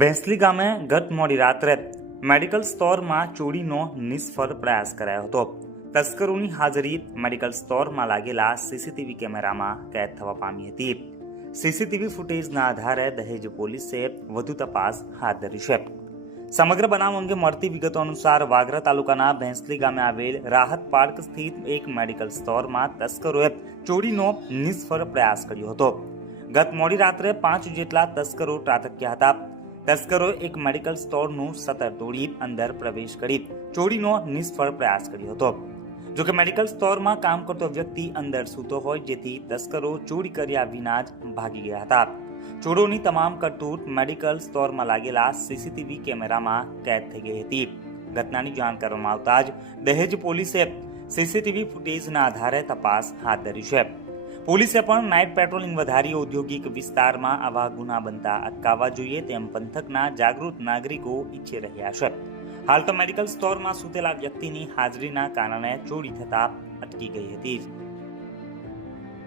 ભેંસલી ગામે ગત મોડી રાત્રે મેડિકલ સ્ટોરમાં ચોરીનો નિષ્ફળ પ્રયાસ કરાયો હતો તસ્કરોની હાજરી મેડિકલ સ્ટોરમાં લાગેલા સીસીટીવી કેમેરામાં કેદ થવા પામી હતી સીસીટીવી ફૂટેજના આધારે દહેજ પોલીસે વધુ તપાસ હાથ ધરી છે સમગ્ર બનાવ અંગે મળતી વિગતો અનુસાર વાગરા તાલુકાના ભેંસલી ગામે આવેલ રાહત પાર્ક સ્થિત એક મેડિકલ સ્ટોરમાં તસ્કરોએ ચોરીનો નિષ્ફળ પ્રયાસ કર્યો હતો ગત મોડી રાત્રે પાંચ જેટલા તસ્કરો ત્રાટક્યા હતા તસ્કરોએ એક મેડિકલ સ્ટોરનું સતર તોડી અંદર પ્રવેશ કરી ચોરીનો નિષ્ફળ પ્રયાસ કર્યો હતો જોકે મેડિકલ સ્ટોરમાં કામ કરતો વ્યક્તિ અંદર સૂતો હોય જેથી તસ્કરો ચોરી કર્યા વિના જ ભાગી ગયા હતા ચોરોની તમામ કરતૂત મેડિકલ સ્ટોરમાં લાગેલા સીસીટીવી કેમેરામાં કેદ થઈ ગઈ હતી ઘટનાની જાણ કરવામાં આવતા જ દહેજ પોલીસે સીસીટીવી ફૂટેજના આધારે તપાસ હાથ ધરી છે પોલીસે પણ નાઇટ પેટ્રોલિંગ વધારી ઔદ્યોગિક વિસ્તારમાં આવા ગુના બનતા અટકાવવા જોઈએ તેમ પંથકના જાગૃત નાગરિકો ઈચ્છી રહ્યા છે હાલ તો મેડિકલ સ્ટોરમાં સૂતેલા વ્યક્તિની હાજરીના કારણે ચોરી થતા અટકી ગઈ હતી